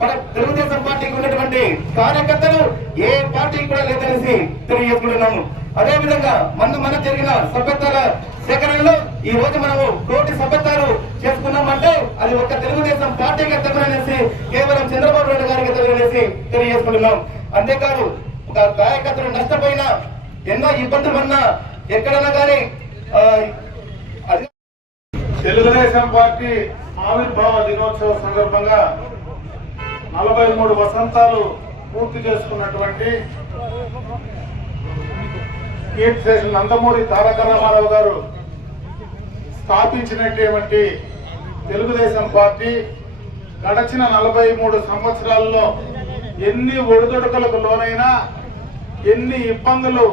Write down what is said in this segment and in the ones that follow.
మన తెలుగుదేశం పార్టీకి ఉన్నటువంటి కార్యకర్తలు ఏ పార్టీకి కూడా లేదనేసి తెలియజేసుకుంటున్నాము. అదే విధంగా మన మన జరిగిన సభ్యత్వాల సేకరణలో ఈ రోజు మనము కోటి సభ్యత్వాలు చేసుకున్నామంటే అది ఒక తెలుగుదేశం పార్టీకి అనేసి కేవలం చంద్రబాబు నాయుడు గారికి తెలియజేసి తెలియజేసుకుంటున్నాం. అంతేకాదు ఒక కార్యకర్తలు నష్టపోయినా ఎన్నో ఇబ్బందులు ఉన్నా ఎక్కడైనా కానీ అది తెలుగుదేశం పార్టీ ఆవిర్భావ దినోత్సవ సందర్భంగా నలభై మూడు వసంతాలు పూర్తి చేసుకున్నటువంటి కీర్తిశేషులు నందమూరి తారక రామారావు గారు స్థాపించినటువంటి తెలుగుదేశం పార్టీ గడచిన నలభై మూడు సంవత్సరాల్లో ఎన్ని ఒడిదొడుకలకు లోనైనా ఎన్ని ఇబ్బందులు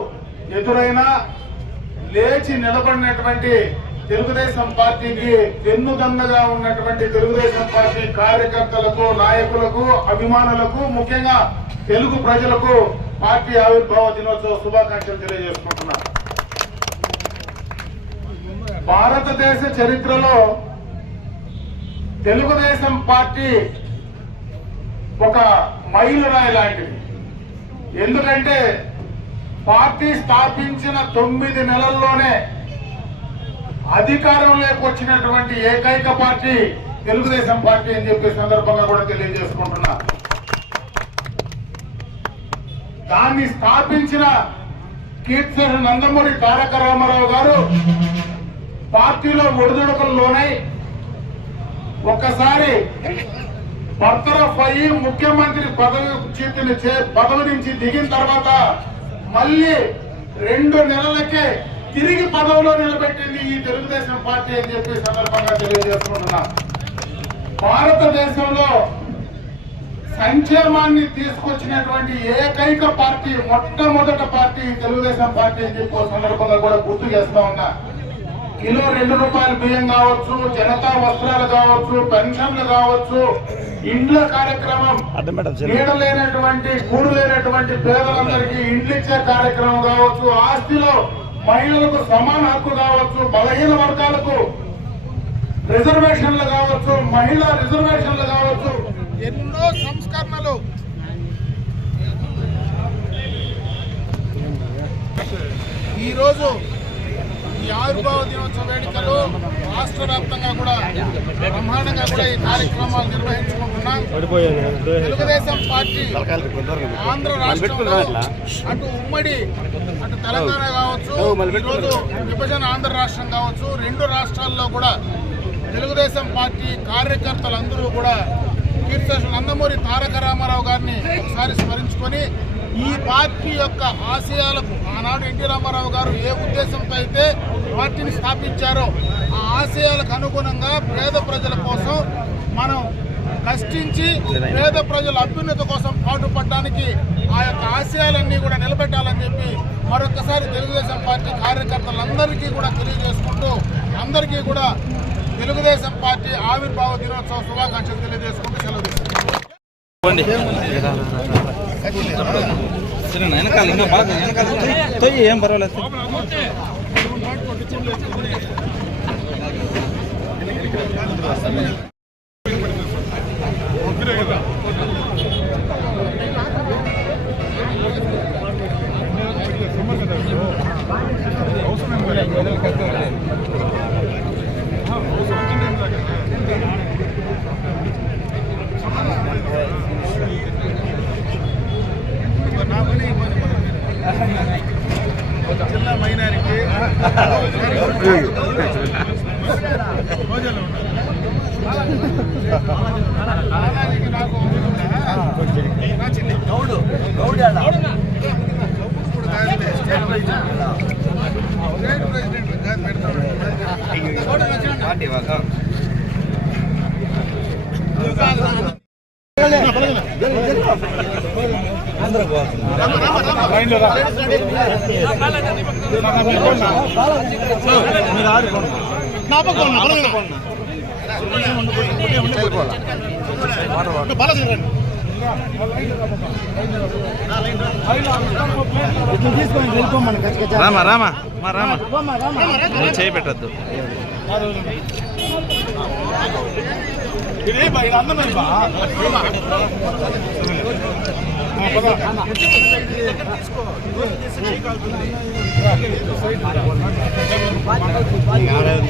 ఎదురైనా లేచి నిలబడినటువంటి తెలుగుదేశం పార్టీకి వెన్నుదన్నగా ఉన్నటువంటి తెలుగుదేశం పార్టీ కార్యకర్తలకు నాయకులకు అభిమానులకు ముఖ్యంగా తెలుగు ప్రజలకు పార్టీ ఆవిర్భావ దినోత్సవ శుభాకాంక్షలు తెలియజేసుకుంటున్నాను భారతదేశ చరిత్రలో తెలుగుదేశం పార్టీ ఒక మైలురాయి లాంటిది. ఎందుకంటే పార్టీ స్థాపించిన తొమ్మిది నెలల్లోనే అధికారంలోకి వచ్చినటువంటి ఏకైక పార్టీ తెలుగుదేశం పార్టీ అని చెప్పే సందర్భంగా కూడా తెలియజేసుకుంటున్నా. దాన్ని స్థాపించిన కీర్తి నందమూరి తారక రామారావు గారు పార్టీలో ఒడిదుడుకులు లోనై ఒక్కసారి బర్తరఫ్ అయ్యి ముఖ్యమంత్రి పదవి చేతిని చే- పదవి నుంచి దిగిన తర్వాత మళ్ళీ రెండు నెలలకే తిరిగి పదవిలో నిలబెట్టింది ఈ తెలుగుదేశం పార్టీ అని చెప్పి సందర్భంగా తెలియజేసుకుంటున్నా. భారతదేశంలో సంక్షేమాన్ని తీసుకొచ్చినటువంటి ఏకైక పార్టీ మొట్టమొదట పార్టీ తెలుగుదేశం పార్టీ అని చెప్పి సందర్భంగా కూడా గుర్తు చేస్తా ఉన్నా. కిలో రెండు రూపాయల బియ్యం కావచ్చు జనతా వస్త్రాలు కావచ్చు పెన్షన్లు కావచ్చు ఇండ్ల కార్యక్రమం నీడ లేనటువంటి కూడు లేనటువంటి పేదలందరికీ ఇండ్లు ఇచ్చే కార్యక్రమం కావచ్చు ఆస్తిలో మహిళలకు సమాన హక్కు కావచ్చు బలహీన వర్గాలకు రిజర్వేషన్లు కావచ్చు మహిళా రిజర్వేషన్లు కావచ్చు. ఎన్నో సంస్కరణలు. ఈరోజు ఆవిర్భావ దినోత్సవ వేడుకలు రాష్ట్ర వ్యాప్తంగా కూడా బ్రహ్మాండంగా కూడా ఈ కార్యక్రమాలు నిర్వహించుకుంటున్నాం. తెలుగుదేశం పార్టీ ఆంధ్ర రాష్ట్రంలో అటు ఉమ్మడి అటు తెలంగాణ కావచ్చు ఈరోజు విభజన ఆంధ్ర రాష్ట్రం కావచ్చు రెండు రాష్ట్రాల్లో కూడా తెలుగుదేశం పార్టీ కార్యకర్తలందరూ కూడా కీర్తిశేషులు నందమూరి తారక రామారావు గారిని ఒకసారి స్మరించుకొని ఈ పార్టీ యొక్క ఆశయాలకు ఆనాడు ఎన్టీ రామారావు గారు ఏ ఉద్దేశంతో అయితే పార్టీని స్థాపించారో ఆ ఆశయాలకు అనుగుణంగా పేద ప్రజల కోసం మనం కష్టించి పేద ప్రజల అభ్యున్నత కోసం పాటుపడడానికి ఆ యొక్క ఆశయాలన్నీ కూడా నిలబెట్టాలని చెప్పి మరొకసారి తెలుగుదేశం పార్టీ కార్యకర్తలందరికీ కూడా తెలియజేసుకుంటూ అందరికీ కూడా తెలుగుదేశం పార్టీ ఆవిర్భావ దినోత్సవ శుభాకాంక్షలు తెలియజేసుకుంటూ సెలవు తీసుకుంటాం. సరే వెనకాల ఇంకా బాగా వెనకాల తొయ్యి ఏం పర్వాలేదు జిల్లా మైనారిటీ నాకు Goud Goud state president. State president కాదు పెడతాడు. రామా రామా మా రామా. నువ్వు చేయి పెట్టద్దు. ఇది బా, ఇది అందమే